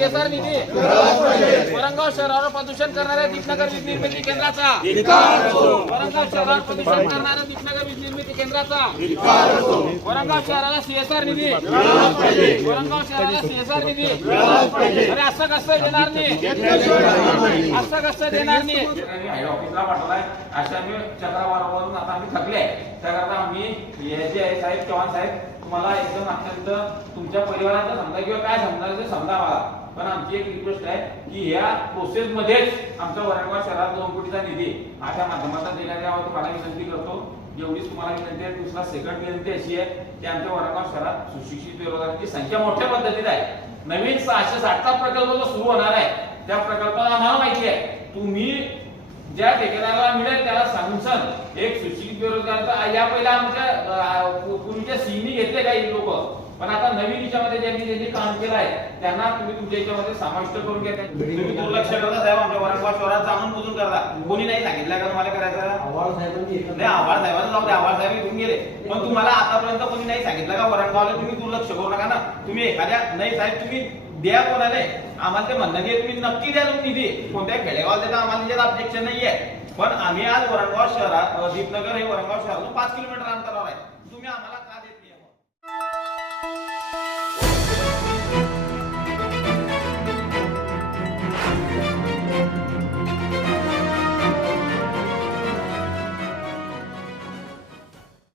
CSR निधी. वरंगाव शहरावर प्रदूषण करणाऱ्या दीपनगर वीज निर्मिती केंद्राचा. वरंगाव शहरावर प्रदूषण करणाऱ्या दीपनगर वीज निर्मिती केंद्राचा. वरंगाव शहराला सीएसआर निधी. वरंगाव शहराला सीएसआर निधी. अरे असं कसं देणार नाही? असं कसं देणार नाही? ऑफिसला पाठवलाय. अशा आम्ही चक्रवारावरून आता आम्ही थकले त्याकरता आम्ही हे जे आहे साहेब चव्हाण साहेब तुम्हाला एकदम अत्यंत तुमच्या परिवाराचं समजा किंवा काय समजा समजा मला. पण आमची एक रिक्वेस्ट आहे की या प्रोसेस मध्येच आमच्या वरंगाव शहरात दोन कोटीचा निधी अशा माध्यमातून देण्यात यावा तुम्हाला विनंती करतो. जेवढीच तुम्हाला विनंती आहे दुसरा सेकंड विनंती अशी आहे की आमच्या वरंगाव शहरात सुशिक्षित बेरोजगारांची संख्या मोठ्या पद्धतीत आहे. नवीन सहाशे साठचा प्रकल्प जो सुरू होणार आहे त्या प्रकल्पाला आम्हाला माहिती आहे. तुम्ही ज्या ठेकेदाराला मिळेल त्याला सांगून एक सुशिक्षित बेरोजगारचा या पहिला आमच्या पूर्वीच्या सीईनी घेतले काही लोक. पण आता नवीन याच्यामध्ये ज्यांनी ज्यांनी काम केलं आहे त्यांना तुम्ही तुमच्या याच्यामध्ये समाविष्ट करून घ्या. तुम्ही दुर्लक्ष करता साहेब आमच्या वरंगाव शहरात जाणून बुजून करता कोणी नाही सांगितलं का तुम्हाला करायचं? नाही आव्हाड साहेबांना जाऊ दे आव्हाड साहेब इथून गेले. पण तुम्हाला आतापर्यंत कोणी नाही सांगितलं का वरंगावला तुम्ही दुर्लक्ष करू नका ना? तुम्ही एखाद्या नाही साहेब तुम्ही द्या कोणाला. आम्हाला ते म्हणणं की तुम्ही नक्की द्या तुम्ही निधी. कोणत्या खेडेगावात देता आम्हाला त्याच्यात ऑब्जेक्शन नाहीये पण आम्ही आज वरंगाव शहरात दीपनगर हे वरंगाव शहरातून पाच किलोमीटर अंतरावर